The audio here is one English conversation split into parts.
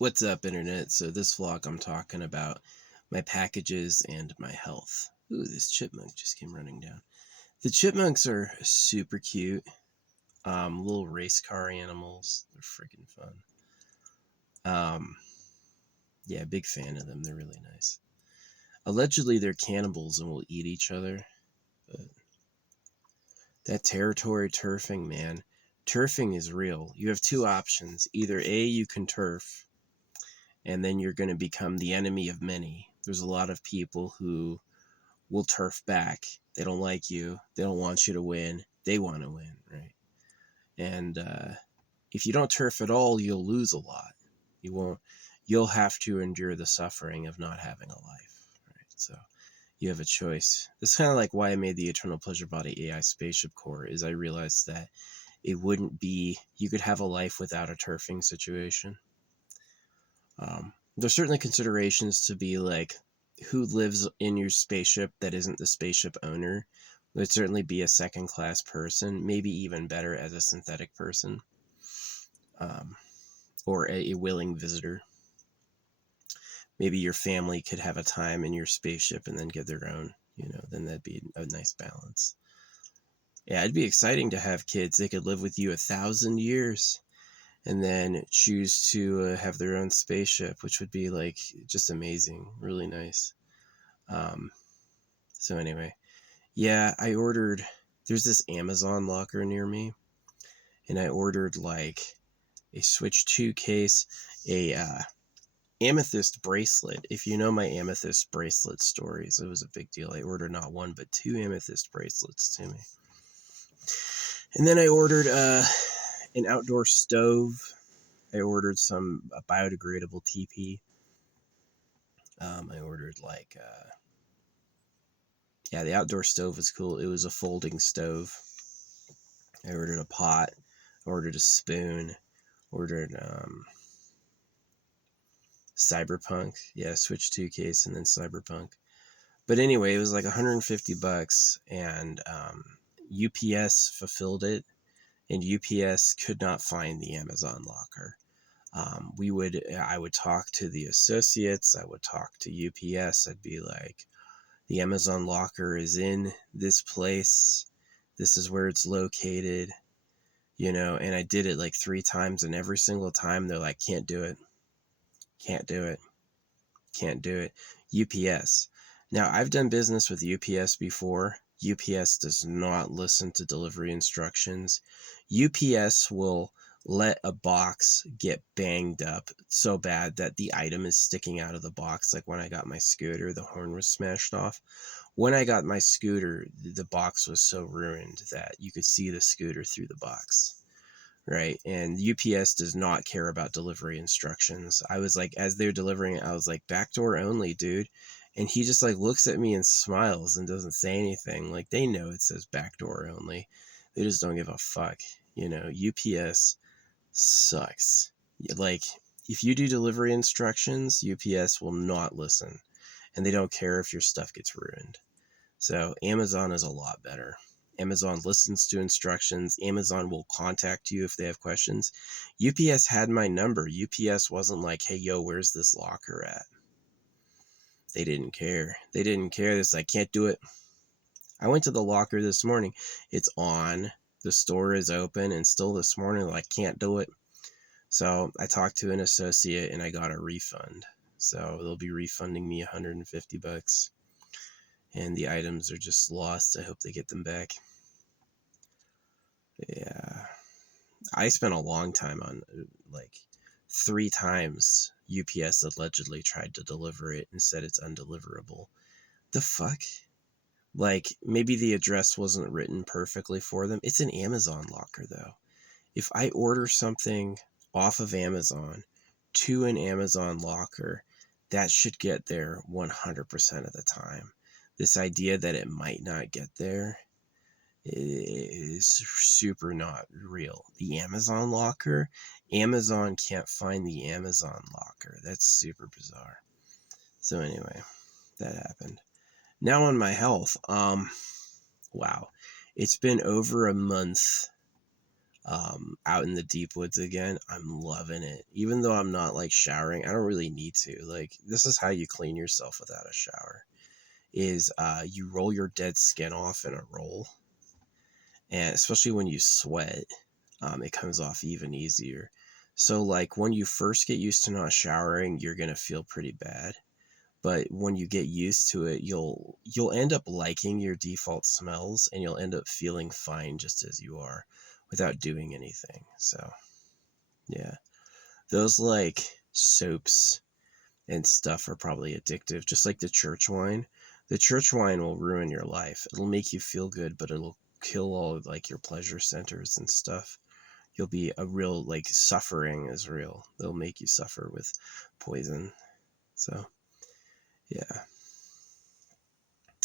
What's up, internet? So this vlog I'm talking about my packages and my health. Ooh, this chipmunk just came running down. The chipmunks are super cute. Little race car animals. They're freaking fun. Yeah, big fan of them. They're really nice. Allegedly, they're cannibals and will eat each other. But that territory turfing, man. Turfing is real. You have two options. Either A, you can turf, and then you're going to become the enemy of many. There's a lot of people who will turf back. They don't like you. They don't want you to win. They want to win, right? And if you don't turf at all, you'll lose a lot. You won't. You'll have to endure the suffering of not having a life, right? So you have a choice. That's kind of like why I made the Eternal Pleasure Body AI Spaceship Core. Is I realized that it wouldn't be. You could have a life without a turfing situation. There's certainly considerations to be like, who lives in your spaceship that isn't the spaceship owner would certainly be a second-class person, maybe even better as a synthetic person, or a willing visitor. Maybe your family could have a time in your spaceship and then get their own, then that'd be a nice balance. Yeah, it'd be exciting to have kids. They could live with you 1,000 years and then choose to have their own spaceship, which would be like just amazing, really nice. So anyway, yeah, there's this Amazon locker near me, and I ordered like a Switch 2 case, a amethyst bracelet. If you know my amethyst bracelet stories, it was a big deal. I ordered not one, but 2 amethyst bracelets to me. And then I ordered an outdoor stove. I ordered some biodegradable TP. I ordered like, the outdoor stove was cool. It was a folding stove. I ordered a pot, ordered a spoon, ordered Cyberpunk. Yeah, Switch 2 case and then Cyberpunk. But anyway, it was like $150, and UPS fulfilled it, and UPS could not find the Amazon locker. I would talk to the associates, I would talk to UPS, I'd be like, the Amazon locker is in this place, this is where it's located, and I did it like 3 times, and every single time they're like, can't do it, can't do it, can't do it. UPS. Now, I've done business with UPS before. UPS does not listen to delivery instructions. UPS will let a box get banged up so bad that the item is sticking out of the box. Like when I got my scooter, the horn was smashed off. When I got my scooter, the box was so ruined that you could see the scooter through the box. Right. And UPS does not care about delivery instructions. I was like, as they're delivering it, I was like, backdoor only, dude. And he just like looks at me and smiles and doesn't say anything. Like, they know it says backdoor only. They just don't give a fuck. UPS sucks. Like, if you do delivery instructions, UPS will not listen. And they don't care if your stuff gets ruined. So Amazon is a lot better. Amazon listens to instructions. Amazon will contact you if they have questions. UPS had my number. UPS wasn't like, hey, yo, where's this locker at? They didn't care. They didn't care. It's like, can't do it. I went to the locker this morning. It's on. The store is open. And still this morning, like, can't do it. So I talked to an associate and I got a refund. So they'll be refunding me $150. And the items are just lost. I hope they get them back. Yeah. I spent a long time on, like, 3 times UPS allegedly tried to deliver it and said it's undeliverable. The fuck? Like, maybe the address wasn't written perfectly for them. It's an Amazon locker, though. If I order something off of Amazon to an Amazon locker, that should get there 100% of the time. This idea that it might not get there is super not real. The Amazon locker, Amazon can't find the Amazon locker. That's super bizarre. So anyway, that happened. Now on my health, wow. It's been over a month. out in the deep woods again. I'm loving it. Even though I'm not like showering, I don't really need to. Like, this is how you clean yourself without a shower. Is you roll your dead skin off in a roll, and especially when you sweat, it comes off even easier. So like when you first get used to not showering, you're gonna feel pretty bad. But when you get used to it, you'll end up liking your default smells, and you'll end up feeling fine just as you are without doing anything. So yeah, those like soaps and stuff are probably addictive, just like the church wine. The church wine will ruin your life. It'll make you feel good, but it'll kill all of like your pleasure centers and stuff. You'll be a real like suffering is real. They'll make you suffer with poison. So yeah.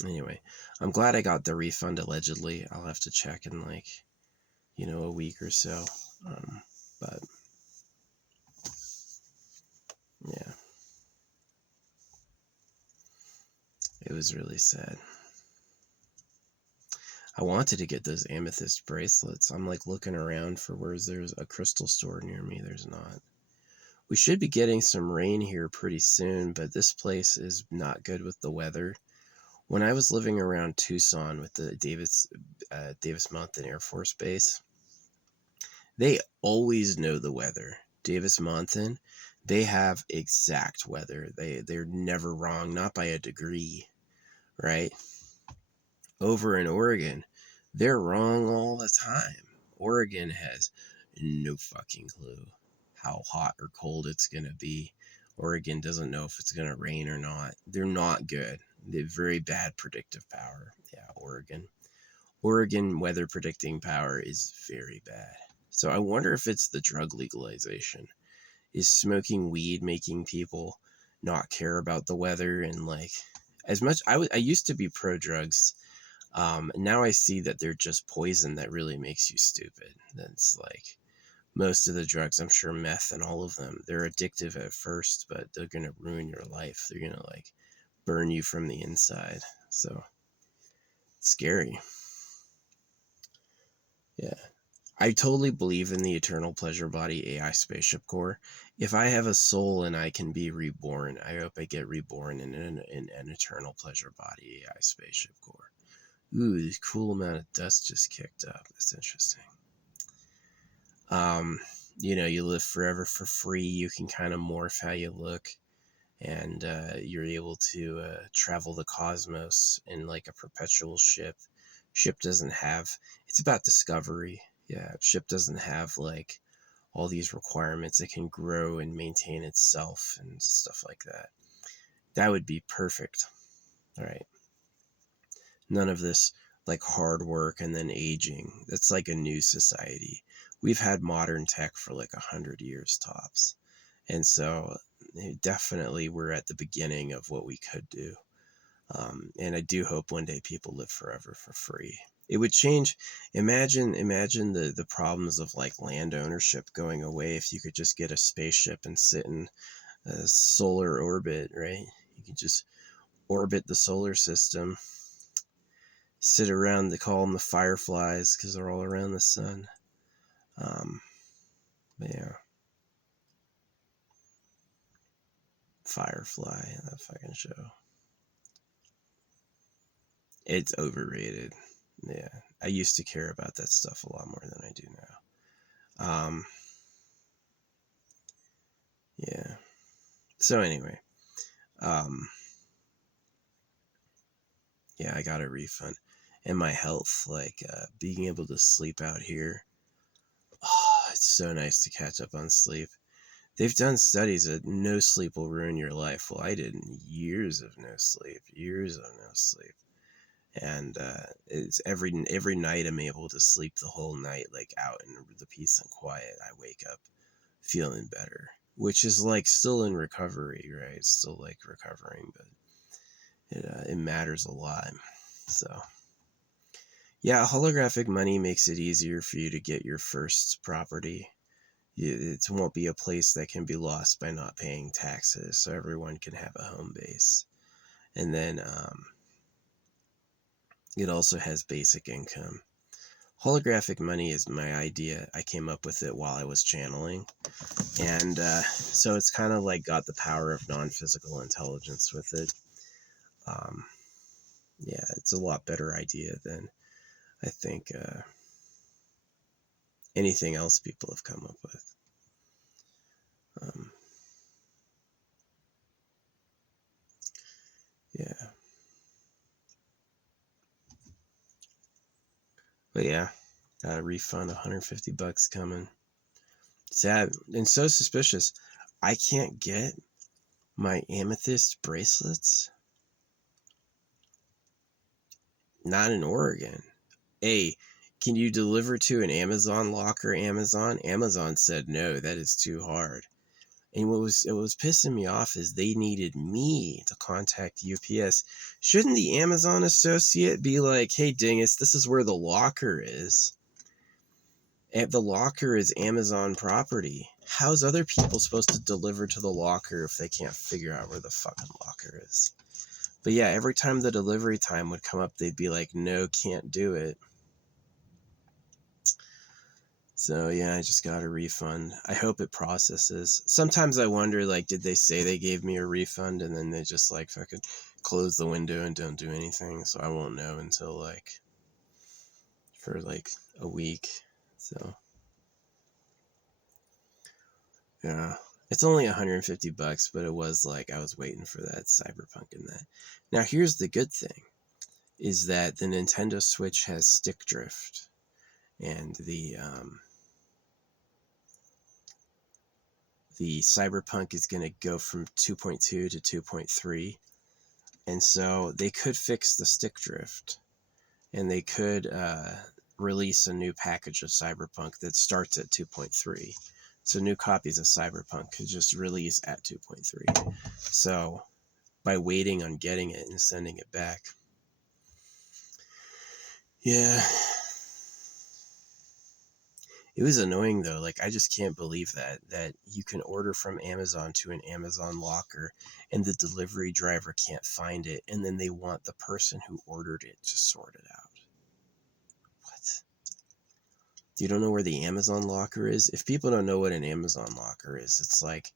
Anyway, I'm glad I got the refund allegedly. I'll have to check in like, a week or so. But yeah, it was really sad. I wanted to get those amethyst bracelets. I'm like looking around for where there's a crystal store near me. There's not. We should be getting some rain here pretty soon, but this place is not good with the weather. When I was living around Tucson with the Davis Monthan Air Force Base, they always know the weather. Davis Monthan, they have exact weather. They're never wrong, not by a degree, right? Over in Oregon, they're wrong all the time. Oregon has no fucking clue how hot or cold it's going to be. Oregon doesn't know if it's going to rain or not. They're not good. They have very bad predictive power. Yeah, Oregon. Oregon weather predicting power is very bad. So I wonder if it's the drug legalization. Is smoking weed making people not care about the weather? And like, as much I used to be pro drugs. Now I see that they're just poison that really makes you stupid. That's like most of the drugs, I'm sure meth and all of them, they're addictive at first, but they're going to ruin your life. They're going to like burn you from the inside. So it's scary. Yeah. I totally believe in the eternal pleasure body AI spaceship core. If I have a soul and I can be reborn, I hope I get reborn in an eternal pleasure body AI spaceship core. Ooh, this cool amount of dust just kicked up. That's interesting. Um, you live forever for free. You can kind of morph how you look, and you're able to travel the cosmos in like a perpetual ship. Ship doesn't have. It's about discovery. Yeah, ship doesn't have like all these requirements. It can grow and maintain itself and stuff like that. That would be perfect. All right. None of this like hard work and then aging. That's like a new society. We've had modern tech for like 100 years tops. And so definitely we're at the beginning of what we could do. And I do hope one day people live forever for free. It would change. Imagine the problems of like land ownership going away if you could just get a spaceship and sit in a solar orbit, right? You could just orbit the solar system, sit around. They call them the fireflies because they're all around the sun. Um, yeah, Firefly, that fucking show. It's overrated. Yeah, I used to care about that stuff a lot more than I do now. Yeah. So anyway, um, yeah, I got a refund, and my health, like being able to sleep out here. Oh, it's so nice to catch up on sleep. They've done studies that no sleep will ruin your life. Well, I did years of no sleep, years of no sleep. And it's every night I'm able to sleep the whole night, like out in the peace and quiet. I wake up feeling better, which is like still in recovery, right? It's still like recovering, but it matters a lot. So yeah, holographic money makes it easier for you to get your first property. It won't be a place that can be lost by not paying taxes, so everyone can have a home base. And then it also has basic income. Holographic money is my idea. I came up with it while I was channeling. And so it's kind of like got the power of non-physical intelligence with it. Yeah, it's a lot better idea than I think anything else people have come up with. Yeah. But yeah, got a refund, $150 coming. Sad and so suspicious. I can't get my amethyst bracelets. Not in Oregon. Hey, can you deliver to an Amazon locker? Amazon said no, that is too hard. And what was pissing me off is they needed me to contact UPS. Shouldn't the Amazon associate be like, hey, dingus, this is where the locker is? And the locker is Amazon property. How's other people supposed to deliver to the locker if they can't figure out where the fucking locker is? But yeah, every time the delivery time would come up, they'd be like, no, can't do it. So yeah, I just got a refund. I hope it processes. Sometimes I wonder, like, did they say they gave me a refund and then they just like fucking close the window and don't do anything? So I won't know until like for like a week. So yeah, it's only $150, but it was like I was waiting for that Cyberpunk and that. Now here's the good thing, is that the Nintendo Switch has stick drift, and the Cyberpunk is going to go from 2.2 to 2.3, and so they could fix the stick drift, and they could release a new package of Cyberpunk that starts at 2.3. So new copies of Cyberpunk could just release at 2.3. So by waiting on getting it and sending it back. Yeah. It was annoying though. Like, I just can't believe that you can order from Amazon to an Amazon locker and the delivery driver can't find it, and then they want the person who ordered it to sort it out. What? You don't know where the Amazon locker is? If people don't know what an Amazon locker is, it's like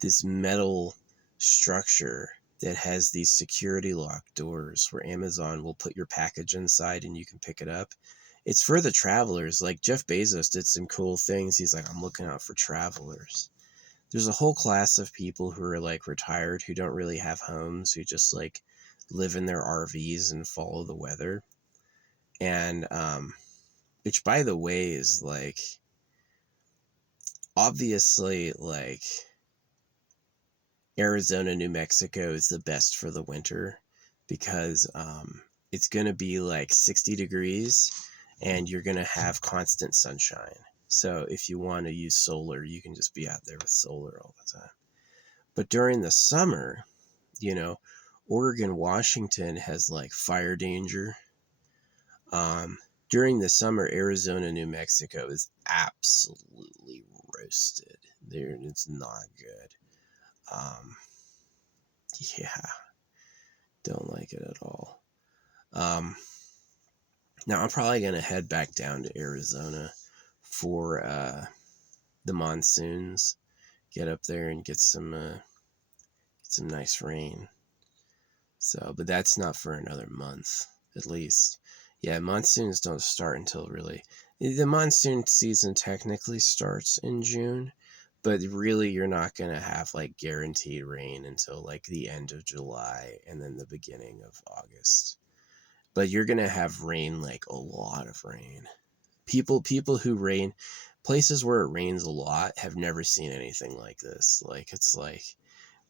this metal structure that has these security lock doors where Amazon will put your package inside and you can pick it up. It's for the travelers. Like, Jeff Bezos did some cool things. He's like, I'm looking out for travelers. There's a whole class of people who are like retired, who don't really have homes, who just like live in their RVs and follow the weather. And which, by the way, is like obviously like Arizona, New Mexico is the best for the winter, because it's going to be like 60 degrees and you're going to have constant sunshine. So if you want to use solar, you can just be out there with solar all the time. But during the summer, you know, Oregon, Washington has like fire danger. During the summer, Arizona, New Mexico is absolutely roasted. There, it's not good. Yeah, don't like it at all. Now I'm probably gonna head back down to Arizona for the monsoons. Get up there and get some nice rain. So, but that's not for another month at least. Yeah, monsoons don't start until really the monsoon season technically starts in June, but really you're not going to have like guaranteed rain until like the end of July and then the beginning of August. But you're going to have rain, like a lot of rain. People who rain, places where it rains a lot have never seen anything like this. Like, it's like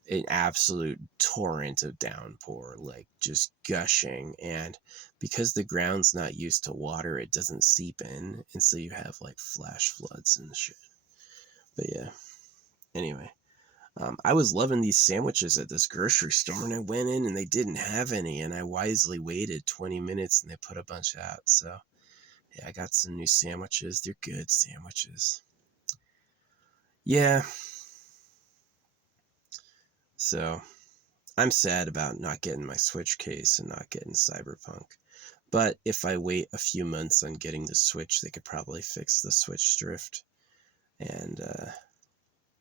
an absolute torrent of downpour, like just gushing. And because the ground's not used to water, it doesn't seep in. And so you have like flash floods and shit. But yeah, anyway, I was loving these sandwiches at this grocery store, and I went in and they didn't have any, and I wisely waited 20 minutes and they put a bunch out. So yeah, I got some new sandwiches. They're good sandwiches. Yeah. So I'm sad about not getting my Switch case and not getting Cyberpunk. But if I wait a few months on getting the Switch, they could probably fix the Switch drift. And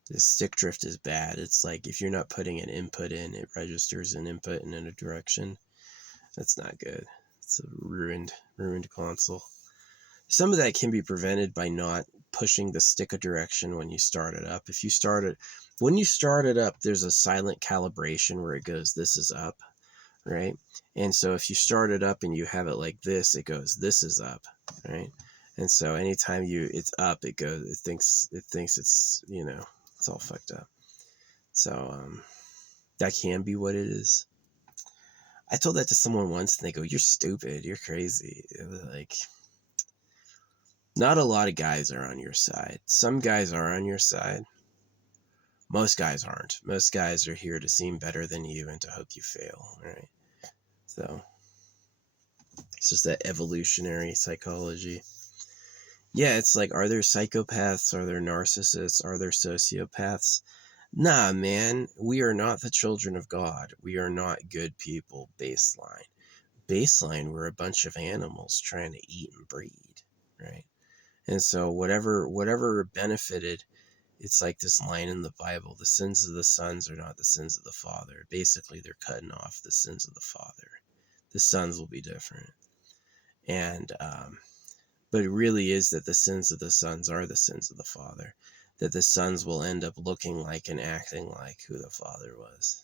the stick drift is bad. It's like if you're not putting an input in, it registers an input in a direction. That's not good. It's a ruined console. Some of that can be prevented by not pushing the stick a direction when you start it up. When you start it up, there's a silent calibration where it goes, this is up, right? And so if you start it up and you have it like this, it goes, this is up, right? And so anytime it's up, it thinks it's, it's all fucked up. So that can be what it is. I told that to someone once and they go, you're stupid, you're crazy. It was like, not a lot of guys are on your side. Some guys are on your side. Most guys aren't. Most guys are here to seem better than you and to hope you fail, right? So it's just that evolutionary psychology. Yeah, it's like, are there psychopaths? Are there narcissists? Are there sociopaths? Nah, man, we are not the children of God. We are not good people, baseline. Baseline, we're a bunch of animals trying to eat and breed, right? And so whatever benefited, it's like this line in the Bible, the sins of the sons are not the sins of the father. Basically, they're cutting off the sins of the father. The sons will be different. And, but it really is that the sins of the sons are the sins of the father. That the sons will end up looking like and acting like who the father was.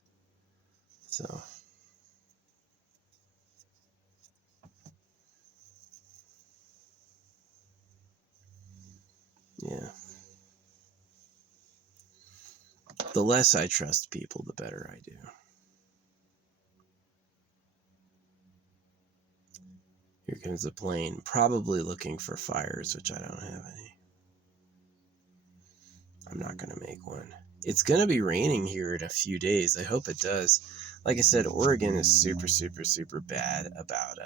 So. Yeah. The less I trust people, the better I do. Here comes a plane, probably looking for fires, which I don't have any. I'm not going to make one. It's going to be raining here in a few days. I hope it does. Like I said, Oregon is super, super, super bad about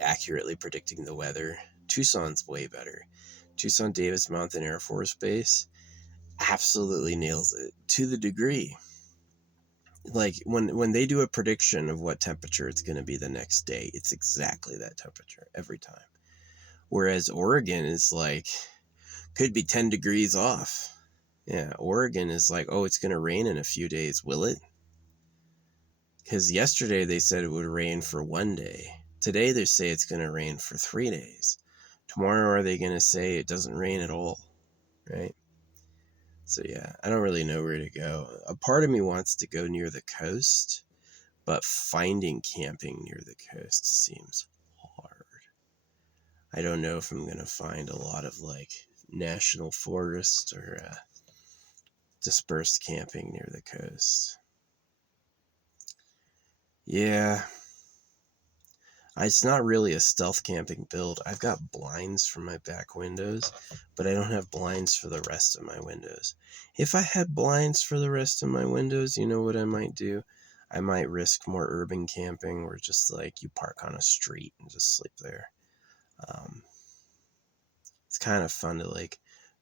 accurately predicting the weather. Tucson's way better. Tucson Davis Mountain Air Force Base absolutely nails it to the degree. Like when they do a prediction of what temperature it's going to be the next day, it's exactly that temperature every time. Whereas Oregon is like, could be 10 degrees off. Yeah, Oregon is like, oh, it's going to rain in a few days. Will it? Because yesterday they said it would rain for one day. Today they say it's going to rain for 3 days. Tomorrow are they going to say it doesn't rain at all? Right? So yeah, I don't really know where to go. A part of me wants to go near the coast, but finding camping near the coast seems hard. I don't know if I'm going to find a lot of like national forest or dispersed camping near the coast. Yeah, it's not really a stealth camping build. I've got blinds for my back windows, but I don't have blinds for the rest of my windows. If I had blinds for the rest of my windows, you know what I might do? I might risk more urban camping where just like you park on a street and just sleep there. It's kind of fun to like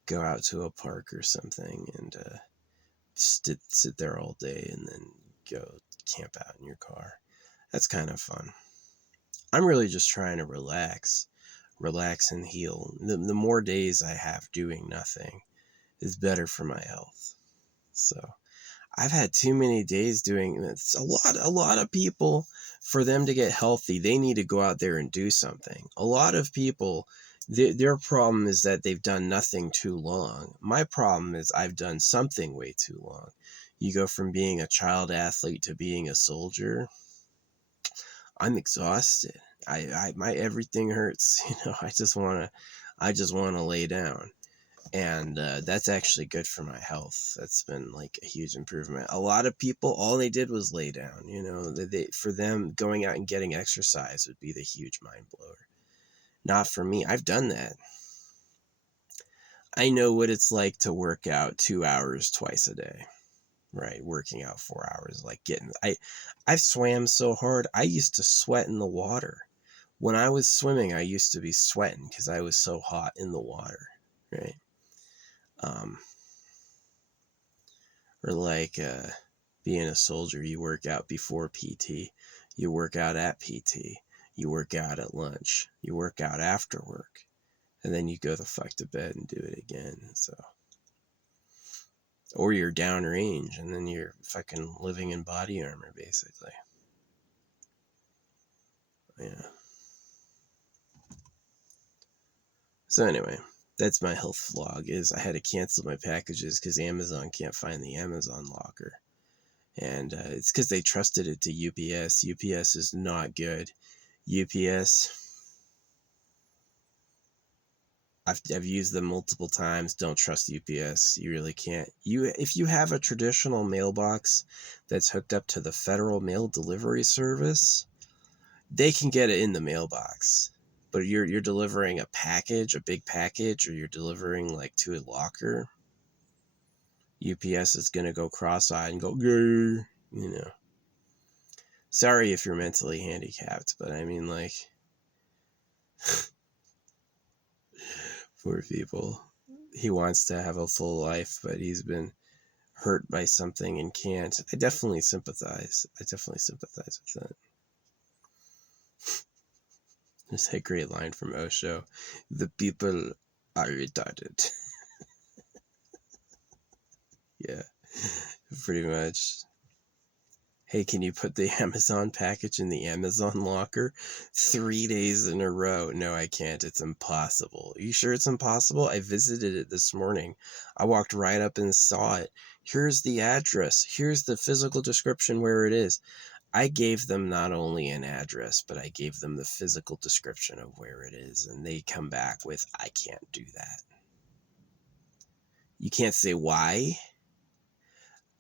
go out to a park or something and sit there all day and then go camp out in your car. That's kind of fun. I'm really just trying to relax and heal. The more days I have doing nothing is better for my health. So I've had too many days doing this. A lot of people, for them to get healthy, they need to go out there and do something. A lot of people, their problem is that they've done nothing too long. My problem is I've done something way too long. You go from being a child athlete to being a soldier. I'm exhausted. My everything hurts. I just want to lay down. And that's actually good for my health. That's been like a huge improvement. A lot of people, all they did was lay down. For them, going out and getting exercise would be the huge mind blower. Not for me. I've done that. I know what it's like to work out 2 hours twice a day. Right, working out 4 hours, like I've swam so hard. I used to sweat in the water. When I was swimming, I used to be sweating because I was so hot in the water, right? Or like being a soldier, you work out before PT. You work out at PT. You work out at lunch. You work out after work. And then you go the fuck to bed and do it again. So, or you're downrange and then you're fucking living in body armor, basically. Yeah. So anyway, that's my health vlog. Is I had to cancel my packages because Amazon can't find the Amazon locker. And it's because they trusted it to UPS. UPS is not good. UPS, I've used them multiple times. Don't trust UPS. You really can't. If you have a traditional mailbox that's hooked up to the Federal Mail Delivery Service, they can get it in the mailbox. But you're delivering a package, a big package, or you're delivering like to a locker, UPS is gonna go cross-eyed and go, grr, you know. Sorry if you're mentally handicapped, but I mean, like, poor people. He wants to have a full life, but he's been hurt by something and can't. I definitely sympathize. with that. There's that great line from Osho. The people are retarded. Yeah, pretty much. Hey, can you put the Amazon package in the Amazon locker 3 days in a row? No, I can't. It's impossible. Are you sure it's impossible? I visited it this morning. I walked right up and saw it. Here's the address. Here's the physical description where it is. I gave them not only an address, but I gave them the physical description of where it is. And they come back with, I can't do that. You can't say why.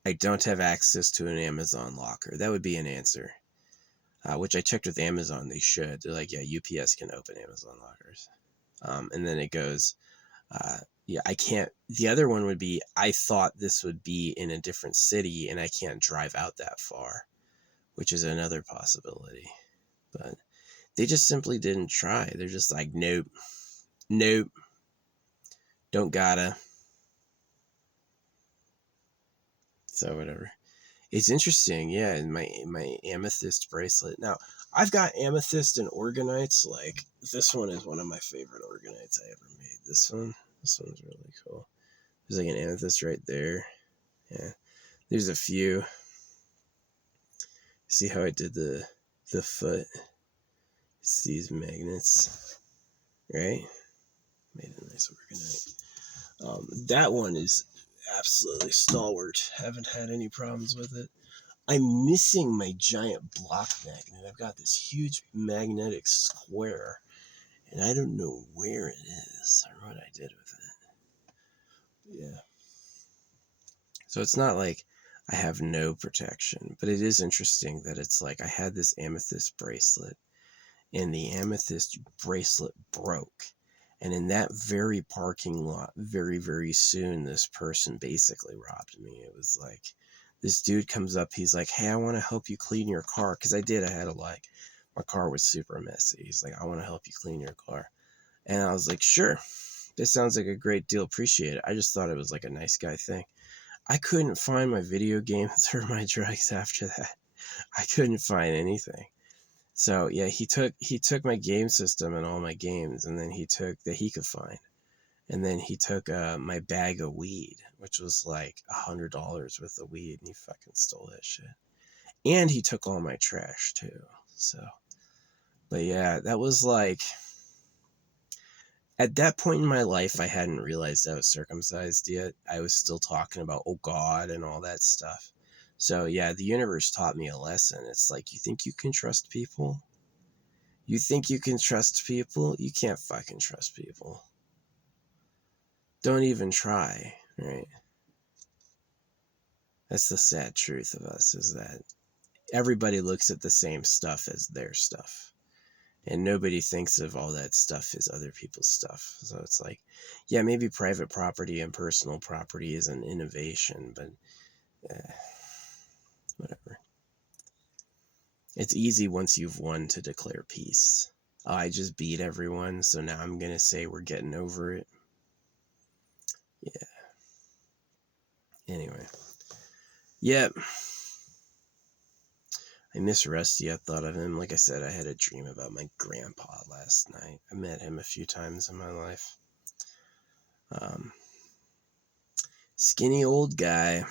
I don't have access to an Amazon locker. That would be an answer. Which I checked with Amazon. They should. They're like, yeah, UPS can open Amazon lockers. And then it goes, yeah, I can't. The other one would be, I thought this would be in a different city and I can't drive out that far, which is another possibility. But they just simply didn't try. They're just like, nope, don't gotta. So whatever. It's interesting, yeah. In my amethyst bracelet. Now, I've got amethyst and organites. Like this one is one of my favorite organites I ever made. This one's really cool. There's like an amethyst right there. Yeah, there's a few. See how I did the foot? It's these magnets, right? Made a nice organite. That one is absolutely stalwart. Haven't had any problems with it. I'm missing my giant block magnet. I've got this huge magnetic square, and I don't know where it is or what I did with it. Yeah. So it's not like I have no protection, but it is interesting that it's like I had this amethyst bracelet, and the amethyst bracelet broke. And in that very parking lot, very, very soon, this person basically robbed me. It was like, this dude comes up, he's like, hey, I want to help you clean your car. Because I had my car was super messy. He's like, I want to help you clean your car. And I was like, sure, this sounds like a great deal. Appreciate it. I just thought it was like a nice guy thing. I couldn't find my video games or my drugs after that. I couldn't find anything. So yeah, he took my game system and all my games, and then he took that he could find. And then he took my bag of weed, which was like $100 worth of weed, and he fucking stole that shit. And he took all my trash too. So, but yeah, that was like, at that point in my life, I hadn't realized I was circumcised yet. I was still talking about, oh God, and all that stuff. So yeah, the universe taught me a lesson. It's like, you think you can trust people? You think you can trust people? You can't fucking trust people. Don't even try, right? That's the sad truth of us, is that everybody looks at the same stuff as their stuff. And nobody thinks of all that stuff as other people's stuff. So it's like, yeah, maybe private property and personal property is an innovation, but whatever. It's easy once you've won to declare peace. Oh, I just beat everyone, so now I'm going to say we're getting over it. Yeah. Anyway. Yep. I miss Rusty. I thought of him. Like I said, I had a dream about my grandpa last night. I met him a few times in my life. Skinny old guy.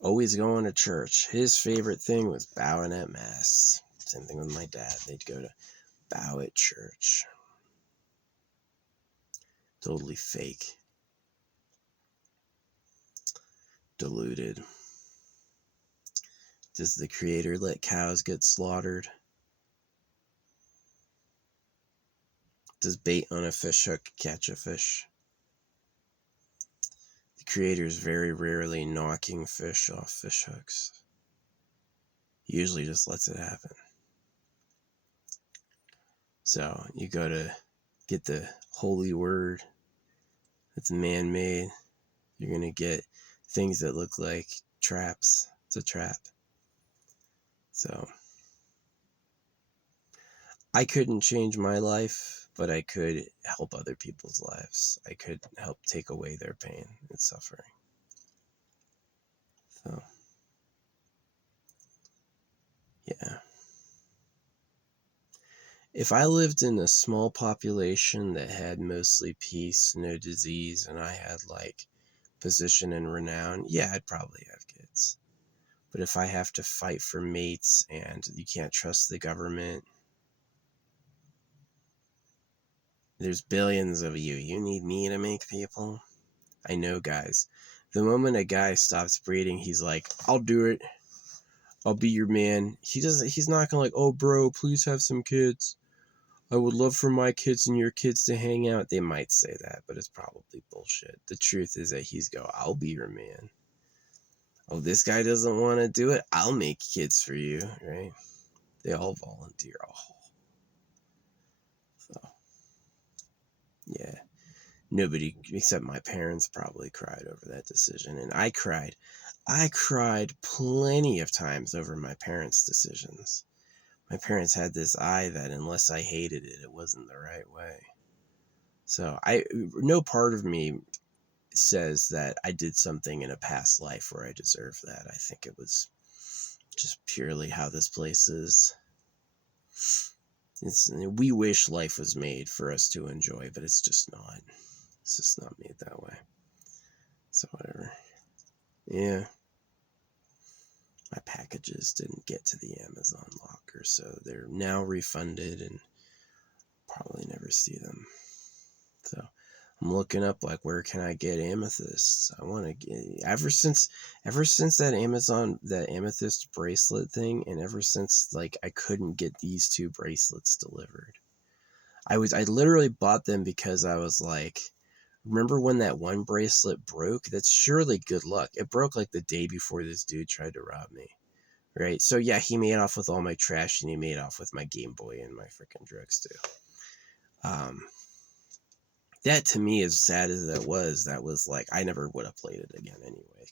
Always going to church. His favorite thing was bowing at Mass. Same thing with my dad. They'd go to bow at church. Totally fake. Deluded. Does the Creator let cows get slaughtered? Does bait on a fish hook catch a fish? The Creator is very rarely knocking fish off fish hooks. He usually just lets it happen. So you go to get the holy word that's man-made. You're going to get things that look like traps. It's a trap. So I couldn't change my life, but I could help other people's lives. I could help take away their pain and suffering. So, yeah. If I lived in a small population that had mostly peace, no disease, and I had like position and renown, yeah, I'd probably have kids. But if I have to fight for mates and you can't trust the government, there's billions of you. You need me to make people? I know, guys. The moment a guy stops breeding, he's like, I'll do it. I'll be your man. He's not gonna like, oh bro, please have some kids. I would love for my kids and your kids to hang out. They might say that, but it's probably bullshit. The truth is that I'll be your man. Oh, this guy doesn't want to do it? I'll make kids for you, right? They all volunteer. Oh. So, yeah. Nobody except my parents probably cried over that decision. And I cried. I cried plenty of times over my parents' decisions. My parents had this eye that unless I hated it, it wasn't the right way. So no part of me says that I did something in a past life where I deserve that. I think it was just purely how this place is. We wish life was made for us to enjoy, but it's just not. It's just not made that way. So whatever. Yeah. My packages didn't get to the Amazon locker, so they're now refunded and probably never see them. So I'm looking up like where can I get amethysts? I want to get ever since that amethyst bracelet thing, and ever since like I couldn't get these two bracelets delivered. I literally bought them because I was like, remember when that one bracelet broke? That's surely good luck. It broke like the day before this dude tried to rob me. Right? So yeah, he made off with all my trash and he made off with my Game Boy and my freaking drugs too. That to me, as sad as that was like, I never would have played it again anyway.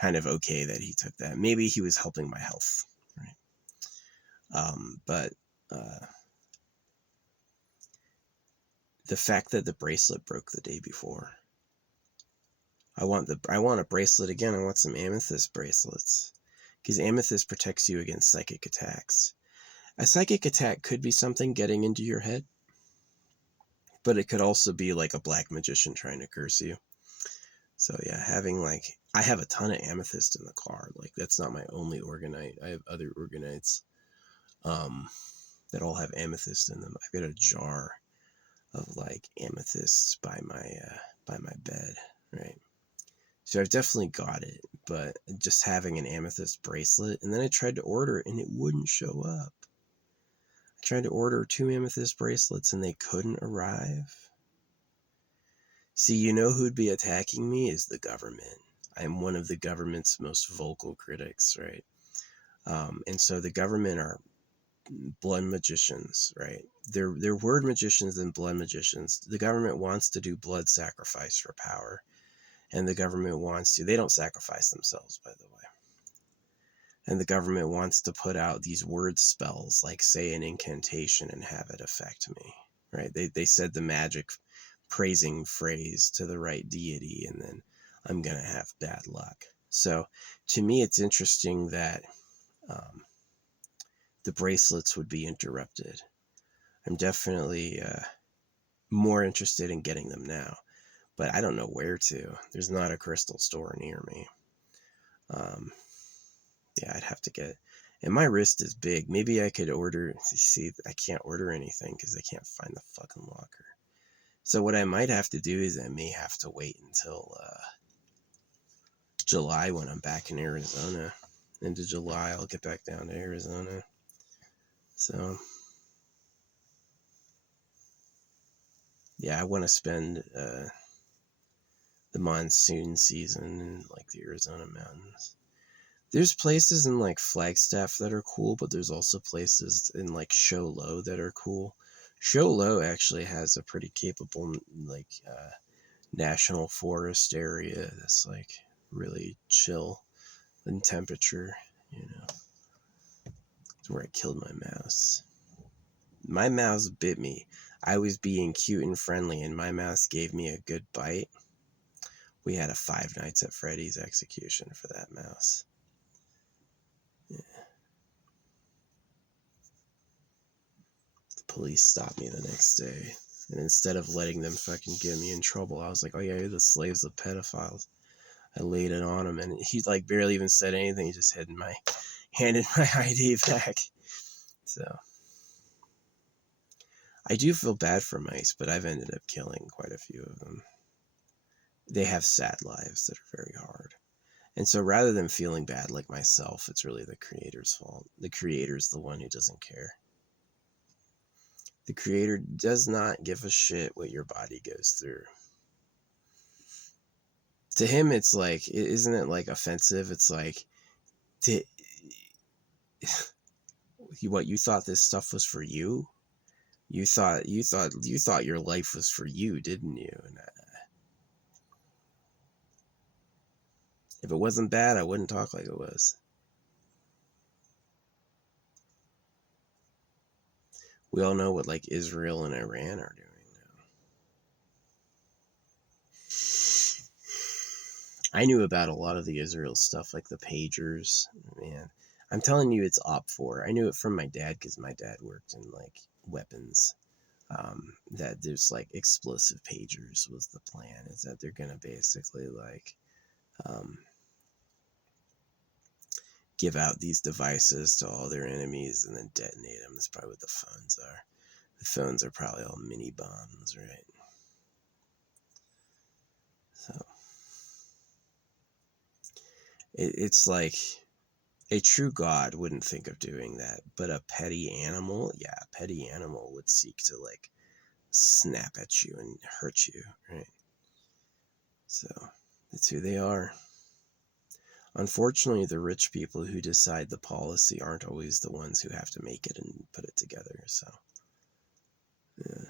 Kind of okay that he took that. Maybe he was helping my health, right? But the fact that the bracelet broke the day before, I want a bracelet again. I want some amethyst bracelets because amethyst protects you against psychic attacks. A psychic attack could be something getting into your head, but it could also be like a black magician trying to curse you. So yeah, I have a ton of amethyst in the car. Like that's not my only orgonite. I have other orgonites that all have amethyst in them. I've got a jar of like amethysts by my bed, right? So I've definitely got it, but just having an amethyst bracelet, and then I tried to order it and it wouldn't show up. I tried to order 2 amethyst bracelets and they couldn't arrive. See, you know who'd be attacking me is the government. I'm one of the government's most vocal critics, right? And so the government are blood magicians, right? They're word magicians and blood magicians. The government wants to do blood sacrifice for power. And the government they don't sacrifice themselves, by the way. And the government wants to put out these word spells, like say an incantation and have it affect me, right? They said the magic praising phrase to the right deity, and then I'm going to have bad luck. So to me, it's interesting that the bracelets would be interrupted. I'm definitely more interested in getting them now, but I don't know where to. There's not a crystal store near me. Yeah, I'd have to get, and my wrist is big. Maybe I could order. See, I can't order anything because I can't find the fucking locker. So what I might have to do is I may have to wait until July when I'm back in Arizona. Into July, I'll get back down to Arizona. So, yeah, I want to spend the monsoon season in like the Arizona mountains. There's places in like Flagstaff that are cool, but there's also places in like Show Low that are cool. Show Low actually has a pretty capable like national forest area that's like really chill in temperature, you know. It's where I killed my mouse. My mouse bit me. I was being cute and friendly, and my mouse gave me a good bite. We had a Five Nights at Freddy's execution for that mouse. Yeah. The police stopped me the next day, and instead of letting them fucking get me in trouble, I was like, oh yeah, you're the slaves of pedophiles. I laid it on him, and he like barely even said anything. He just handed my ID back. So I do feel bad for mice, but I've ended up killing quite a few of them. They have sad lives that are very hard. And so rather than feeling bad like myself, it's really the creator's fault. The creator's the one who doesn't care. The creator does not give a shit what your body goes through. To him, it's like, isn't it like offensive? It's like, what, you thought this stuff was for you? You thought your life was for you, didn't you? And if it wasn't bad, I wouldn't talk like it was. We all know what like Israel and Iran are doing now. I knew about a lot of the Israel stuff, like the pagers. Man, I'm telling you, it's OP4. I knew it from my dad because my dad worked in like weapons. That there's like explosive pagers was the plan. Is that they're gonna basically like give out these devices to all their enemies and then detonate them. That's probably what the phones are. The phones are probably all mini bombs, right? So it's like a true god wouldn't think of doing that, but a petty animal, yeah, a petty animal would seek to like snap at you and hurt you, right? So that's who they are. Unfortunately, the rich people who decide the policy aren't always the ones who have to make it and put it together. So, yeah.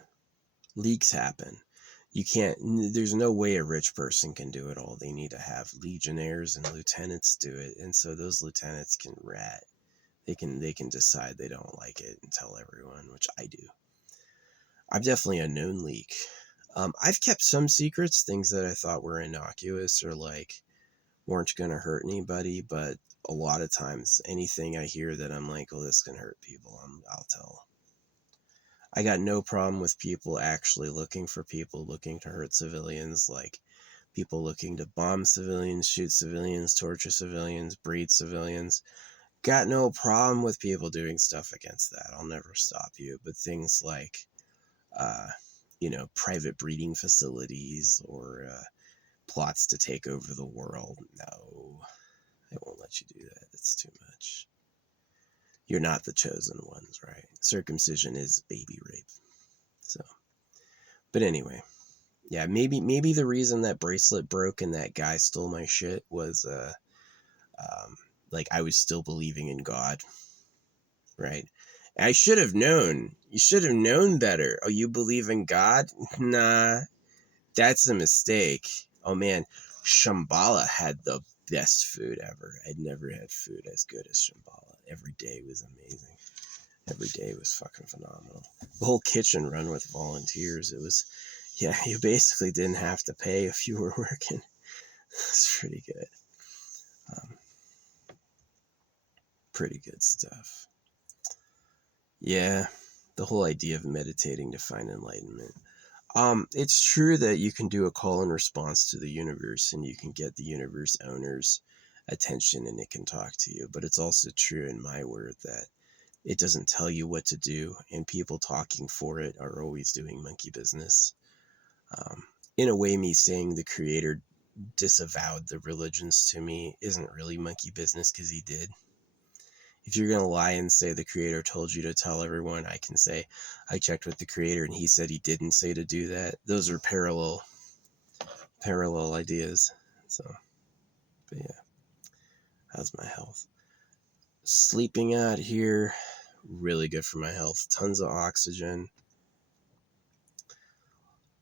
Leaks happen. You can't, there's no way a rich person can do it all. They need to have legionnaires and lieutenants do it. And so those lieutenants can rat. They can decide they don't like it and tell everyone, which I do. I'm definitely a known leak. I've kept some secrets, things that I thought were innocuous or like weren't going to hurt anybody, but a lot of times anything I hear that I'm like, oh, this can hurt people, I'll tell. I got no problem with people actually looking for people looking to hurt civilians, like people looking to bomb civilians, shoot civilians, torture civilians, breed civilians. Got no problem with people doing stuff against that. I'll never stop you. But things like, private breeding facilities or plots to take over the world, no, I won't let you do that. It's too much. You're not the chosen ones, right? Circumcision is baby rape. So, but anyway, yeah, maybe the reason that bracelet broke and that guy stole my shit was like I was still believing in God, right? I should have known. You should have known better. Oh, you believe in God? Nah, that's a mistake. Oh man, Shambhala had the best food ever. I'd never had food as good as Shambhala. Every day was amazing. Every day was fucking phenomenal. The whole kitchen run with volunteers. It was, yeah, you basically didn't have to pay if you were working. It's pretty good. Um, Pretty good stuff. Yeah, the whole idea of meditating to find enlightenment. It's true that you can do a call and response to the universe and you can get the universe owner's attention and it can talk to you. But it's also true in my word that it doesn't tell you what to do, and people talking for it are always doing monkey business. In a way, me saying the creator disavowed the religions to me isn't really monkey business because he did. If you're going to lie and say the creator told you to tell everyone, I can say I checked with the creator and he said he didn't say to do that. Those are parallel ideas. So, but yeah, how's my health? Sleeping out here, really good for my health. Tons of oxygen,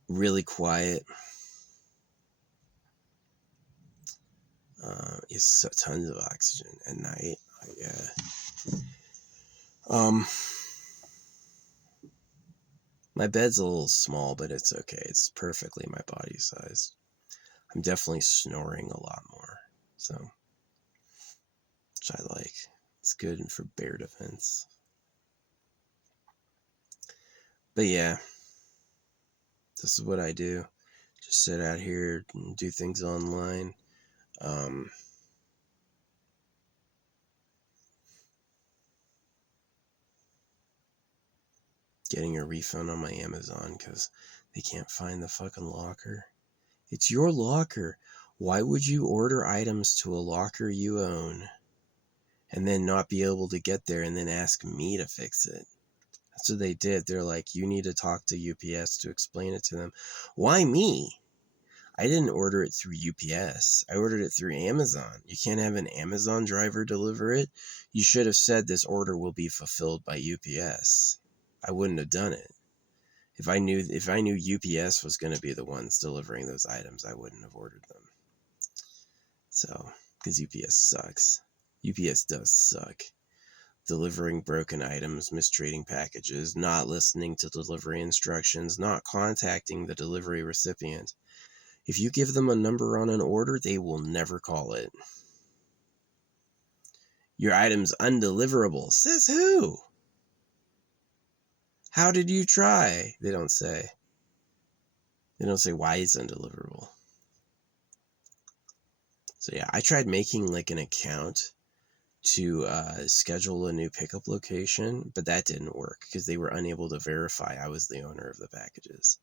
really quiet. It's tons of oxygen at night. Yeah. My bed's a little small, but it's okay. It's perfectly my body size. I'm definitely snoring a lot more, so which I like. It's good for bear defense. But yeah, this is what I do. Just sit out here and do things online. Getting a refund on my Amazon because they can't find the fucking locker. It's your locker. Why would you order items to a locker you own and then not be able to get there and then ask me to fix it? That's what they did. They're like, you need to talk to UPS to explain it to them. Why me? I didn't order it through UPS. I ordered it through Amazon. You can't have an Amazon driver deliver it. You should have said this order will be fulfilled by UPS. I wouldn't have done it. If I knew UPS was going to be the ones delivering those items, I wouldn't have ordered them. So, because UPS sucks. UPS does suck. Delivering broken items, mistreating packages, not listening to delivery instructions, not contacting the delivery recipient. If you give them a number on an order, they will never call it. Your item's undeliverable. Says who? How did you try? They don't say. They don't say why it's undeliverable. So yeah, I tried making like an account to schedule a new pickup location, but that didn't work because they were unable to verify I was the owner of the packages.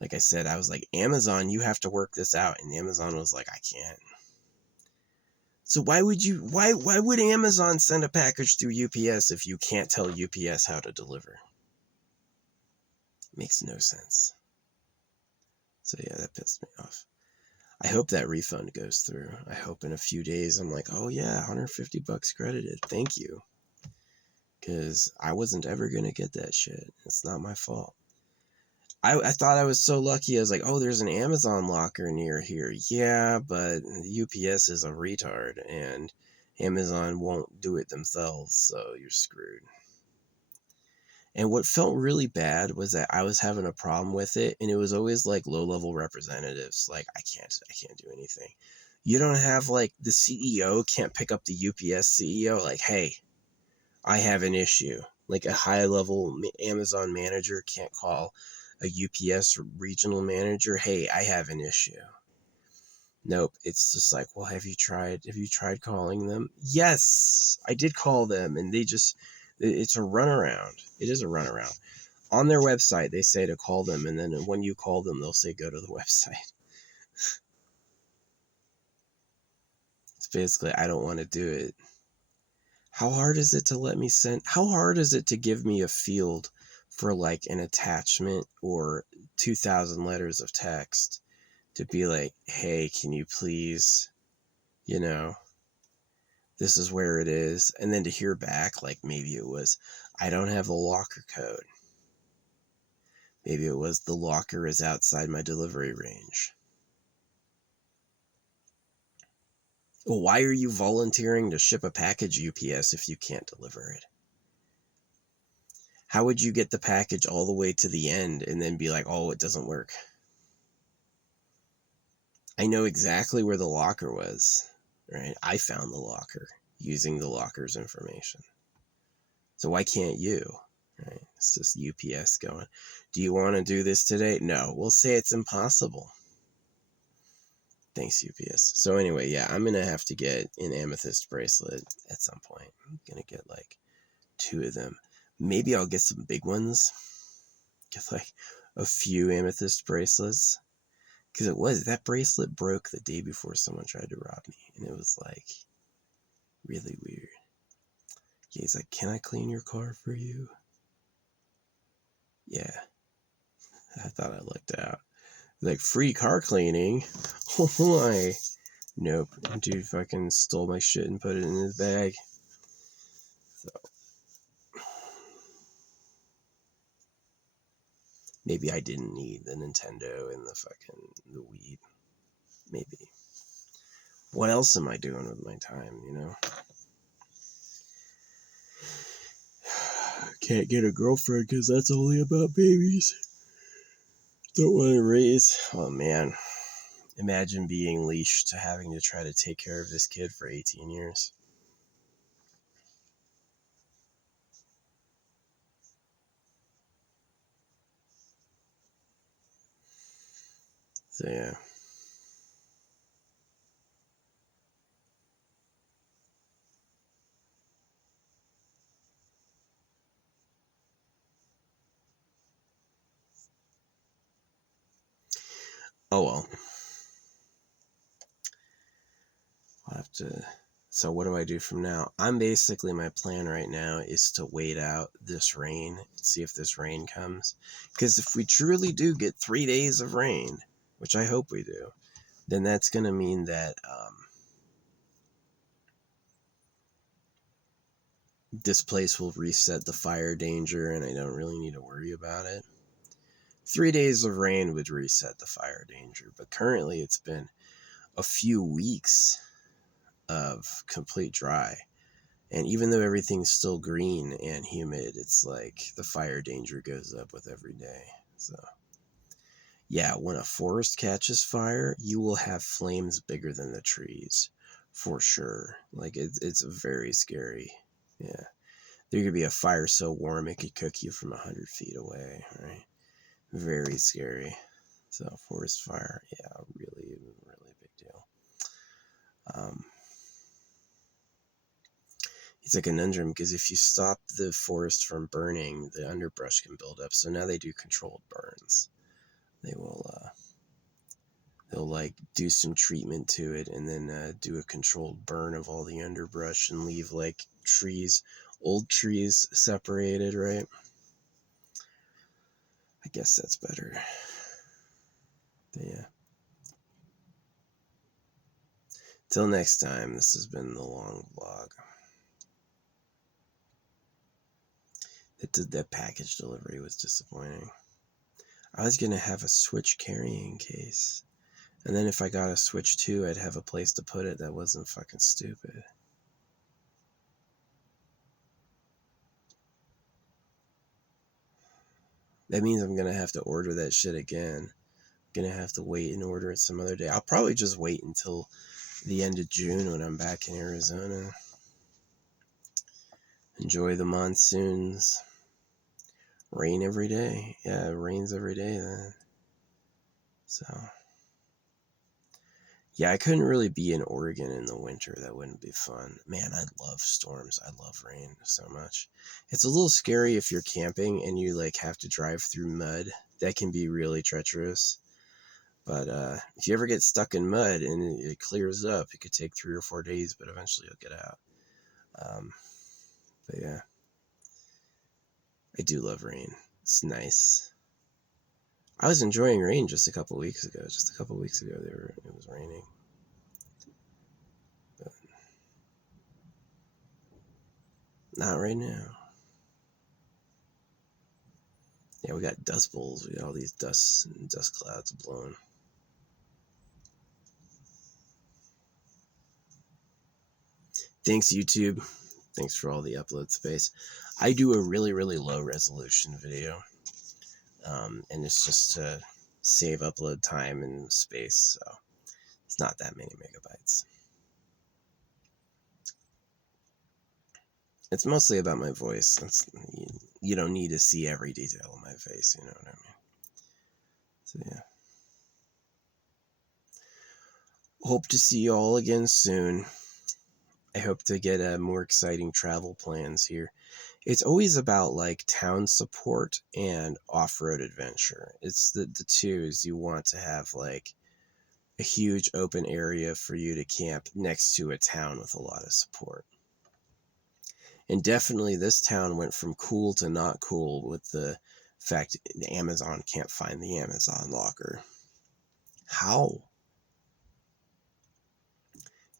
Like I said, I was like, Amazon, you have to work this out, and Amazon was like, I can't. So why would Amazon send a package through UPS if you can't tell UPS how to deliver? Makes no sense. So yeah, that pissed me off. I hope that refund goes through. I hope in a few days I'm like, oh yeah, $150 credited. Thank you. Because I wasn't ever going to get that shit. It's not my fault. I thought I was so lucky. I was like, oh, there's an Amazon locker near here. Yeah, but UPS is a retard and Amazon won't do it themselves, so you're screwed. And what felt really bad was that I was having a problem with it, and it was always like low-level representatives. Like, I can't do anything. You don't have like the CEO can't pick up the UPS CEO like, hey, I have an issue. Like a high-level Amazon manager can't call a UPS regional manager, hey, I have an issue. Nope, it's just like, well, have you tried calling them? Yes, I did call them, and it's a runaround. It is a runaround. On their website, they say to call them, and then when you call them, they'll say go to the website. It's basically, I don't want to do it. How hard is it to give me a field for like an attachment or 2,000 letters of text to be like, hey, can you please, this is where it is. And then to hear back, like maybe it was, I don't have the locker code. Maybe it was the locker is outside my delivery range. Well, why are you volunteering to ship a package, UPS, if you can't deliver it? How would you get the package all the way to the end and then be like, oh, it doesn't work? I know exactly where the locker was, right? I found the locker. using the locker's information. So why can't you? Right? It's just UPS going, do you want to do this today? No, we'll say it's impossible. Thanks, UPS. So anyway, yeah, I'm going to have to get an amethyst bracelet at some point. I'm going to get like 2 of them. Maybe I'll get some big ones. Get like a few amethyst bracelets. Because that bracelet broke the day before someone tried to rob me. And it was like really weird. Yeah, he's like, can I clean your car for you? Yeah. I thought I looked out. Like, free car cleaning? Oh my. Nope. Dude fucking stole my shit and put it in his bag. So. Maybe I didn't need the Nintendo and the weed. Maybe. What else am I doing with my time, you know? Can't get a girlfriend because that's only about babies. Don't want to raise. Oh man. Imagine being leashed to having to try to take care of this kid for 18 years. So yeah. Oh well. I'll have to. So what do I do from now? My plan right now is to wait out this rain and see if this rain comes. Because if we truly do get 3 days of rain, which I hope we do, then that's going to mean that this place will reset the fire danger and I don't really need to worry about it. 3 days of rain would reset the fire danger, but currently it's been a few weeks of complete dry. And even though everything's still green and humid, it's like the fire danger goes up with every day. So, yeah, when a forest catches fire, you will have flames bigger than the trees, for sure. Like, it's very scary. Yeah. There could be a fire so warm it could cook you from 100 feet away, right? Very scary. So, forest fire, yeah, really, really big deal. It's a conundrum because if you stop the forest from burning, the underbrush can build up. So now they do controlled burns. They will, they'll like do some treatment to it and then do a controlled burn of all the underbrush and leave like trees, old trees separated, right? I guess that's better. But yeah. Till next time, this has been the long vlog. That package delivery was disappointing. I was going to have a Switch carrying case. And then if I got a Switch 2, I'd have a place to put it that wasn't fucking stupid. That means I'm going to have to order that shit again. I'm going to have to wait and order it some other day. I'll probably just wait until the end of June when I'm back in Arizona. Enjoy the monsoons. Rain every day. Yeah, it rains every day then. So, yeah, I couldn't really be in Oregon in the winter. That wouldn't be fun. Man, I love storms. I love rain so much. It's a little scary if you're camping and you like have to drive through mud. That can be really treacherous. But if you ever get stuck in mud and it clears up, it could take 3 or 4 days, but eventually you'll get out. But yeah, I do love rain. It's nice. I was enjoying rain just a couple weeks ago. It was raining. But not right now. Yeah, we got dust bowls. We got all these dust clouds blowing. Thanks, YouTube. Thanks for all the upload space. I do a really, really low resolution video. And it's just to save upload time and space. So it's not that many megabytes. It's mostly about my voice. You don't need to see every detail of my face, you know what I mean? So yeah. Hope to see you all again soon. I hope to get more exciting travel plans here. It's always about like town support and off-road adventure. It's the twos. You want to have like a huge open area for you to camp next to a town with a lot of support. And definitely this town went from cool to not cool with the fact the Amazon can't find the Amazon locker. How?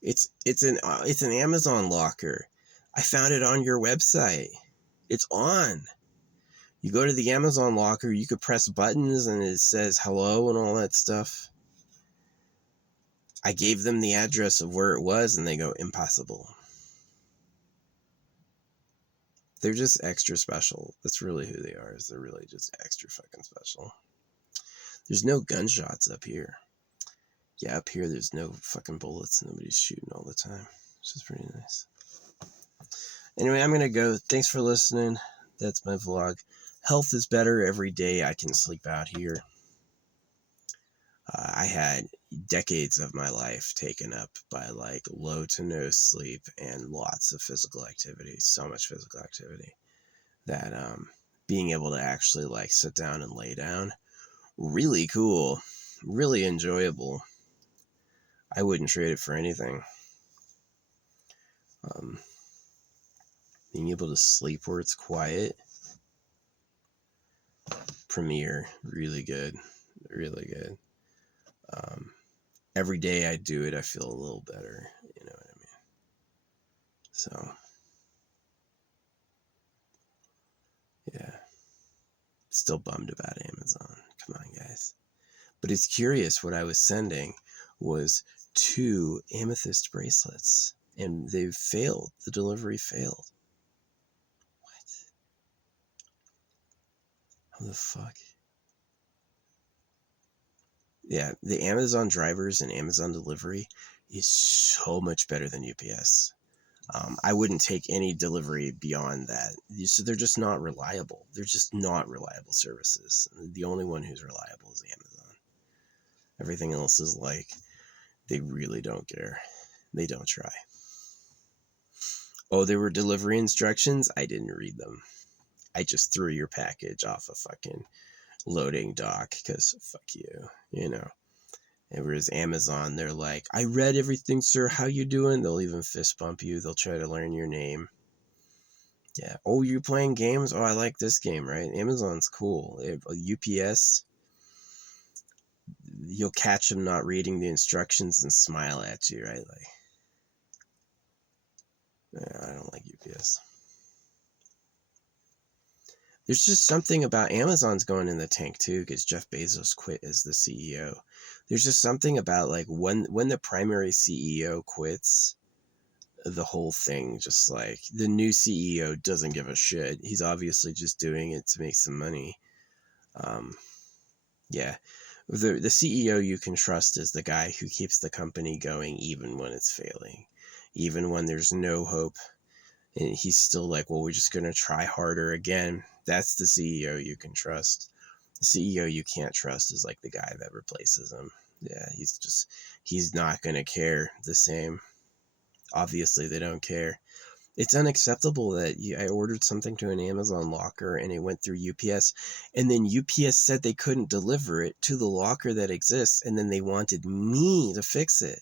It's an Amazon locker. I found it on your website. It's on. You go to the Amazon locker, you could press buttons and it says hello and all that stuff. I gave them the address of where it was and they go, impossible. They're just extra special. That's really who they are, is they're really just extra fucking special. There's no gunshots up here. Yeah, up here there's no fucking bullets. Nobody's shooting all the time. Which is pretty nice. Anyway, I'm gonna go. Thanks for listening. That's my vlog. Health is better every day. I can sleep out here. I had decades of my life taken up by like low to no sleep and lots of physical activity, so much physical activity that being able to actually like sit down and lay down, really cool, really enjoyable. I wouldn't trade it for anything. Being able to sleep where it's quiet, Premiere, really good, really good. Every day I do it, I feel a little better. You know what I mean? So, yeah. Still bummed about Amazon. Come on, guys. But it's curious, what I was sending was 2 amethyst bracelets, and they failed. The delivery failed. What? How the fuck? Yeah, the Amazon drivers and Amazon delivery is so much better than UPS. I wouldn't take any delivery beyond that. So they're just not reliable. They're just not reliable services. The only one who's reliable is Amazon. Everything else is like, they really don't care. They don't try. Oh, there were delivery instructions? I didn't read them. I just threw your package off a fucking loading dock because fuck you, you know. And whereas Amazon, they're like, I read everything, sir. How you doing? They'll even fist bump you. They'll try to learn your name. Yeah. Oh, you playing games? Oh, I like this game, right? Amazon's cool. UPS, you'll catch them not reading the instructions and smile at you, right? Like, I don't like UPS. There's just something about Amazon's going in the tank too, because Jeff Bezos quit as the CEO. There's just something about like when the primary CEO quits, the whole thing just like the new CEO doesn't give a shit. He's obviously just doing it to make some money. Yeah, the CEO you can trust is the guy who keeps the company going even when it's failing, even when there's no hope. And he's still like, well, we're just going to try harder again. That's the CEO you can trust. The CEO you can't trust is like the guy that replaces him. Yeah, he's not going to care the same. Obviously, they don't care. It's unacceptable that I ordered something to an Amazon locker and it went through UPS, and then UPS said they couldn't deliver it to the locker that exists, and then they wanted me to fix it.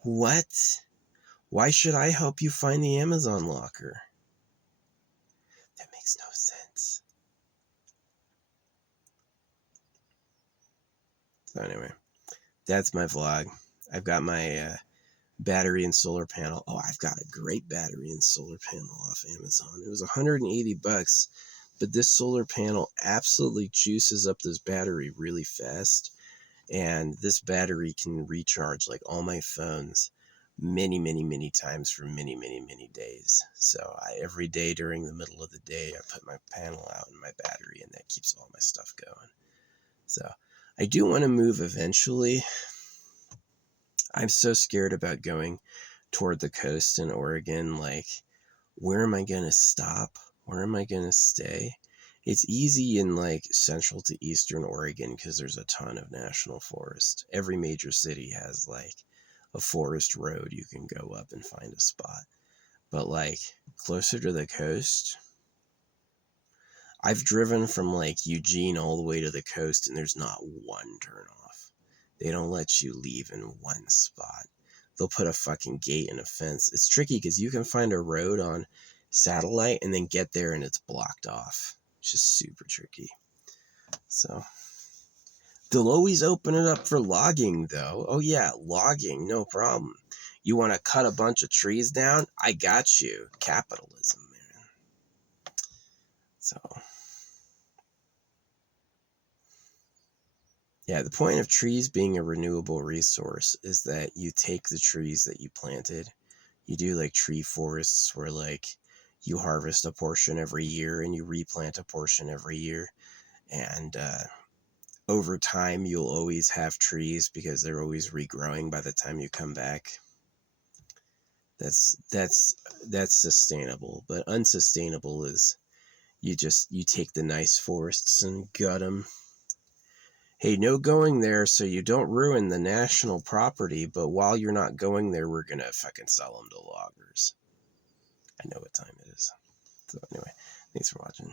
What? Why should I help you find the Amazon locker? That makes no sense. So anyway, that's my vlog. I've got my battery and solar panel. Oh, I've got a great battery and solar panel off Amazon. It was $180, but this solar panel absolutely juices up this battery really fast. And this battery can recharge like all my phones many, many, many times for many, many, many days. So every day during the middle of the day, I put my panel out and my battery, and that keeps all my stuff going. So I do want to move eventually. I'm so scared about going toward the coast in Oregon. Like, where am I going to stop? Where am I going to stay? It's easy in like central to eastern Oregon because there's a ton of national forest. Every major city has like a forest road you can go up and find a spot. But like closer to the coast, I've driven from like Eugene all the way to the coast and there's not one turnoff. They don't let you leave in one spot. They'll put a fucking gate and a fence. It's tricky because you can find a road on satellite and then get there and it's blocked off. It's just super tricky. So they'll always open it up for logging though. Oh yeah, logging, no problem. You want to cut a bunch of trees down? I got you. Capitalism, man. So yeah, the point of trees being a renewable resource is that you take the trees that you planted, you do like tree forests where like you harvest a portion every year and you replant a portion every year. And over time, you'll always have trees because they're always regrowing by the time you come back. That's sustainable, but unsustainable is you take the nice forests and gut them. Hey, no going there so you don't ruin the national property, but while you're not going there, we're gonna fucking sell them to loggers. I know what time it is. So anyway, thanks for watching.